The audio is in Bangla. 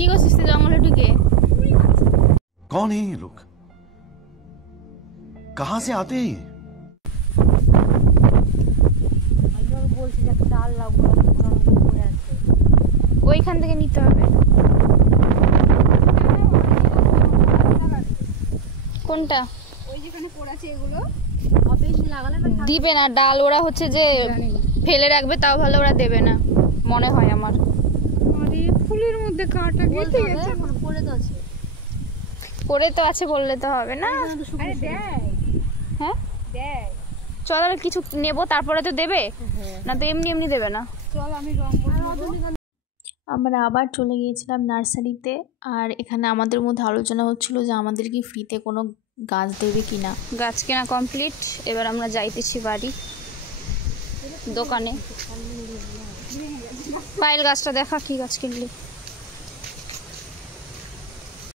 কি করছিস তুই জঙ্গলে ঢুকে? कौन है ये लोग? कहाँ से आते हैं? ওইখান থেকে নিতে হবে। কোনটা? ওই যেখানে পড়াছে এগুলো দিবে না ডাল, ওরা হচ্ছে যে ফেলে রাখবে, তাও ভালো ওরা দেবে না মনে হয় আমার। আরে ফুলের মধ্যে কাটা গেছে পড়ে তো আছে, পড়ে তো আছে বললে তো হবে না। আরে দেখ, হ্যাঁ দেখ চল আর কিছু নেবো তারপরে তো দেবে, না তো এমনি এমনি দেবে না। চল আমি রং বলবো। আমরা আবার চলে গিয়েছিলাম নার্সারিতে, আর এখানে আমাদের মধ্যে আলোচনা হচ্ছিল যে আমাদের কি ফ্রিতে কোনো গাছ দেবে কিনা। গাছ কেনা কমপ্লিট, এবার আমরা যাইতেছি বাড়ি দোকানে। পায়েল গাছটা দেখা, কি গাছ কিনলি?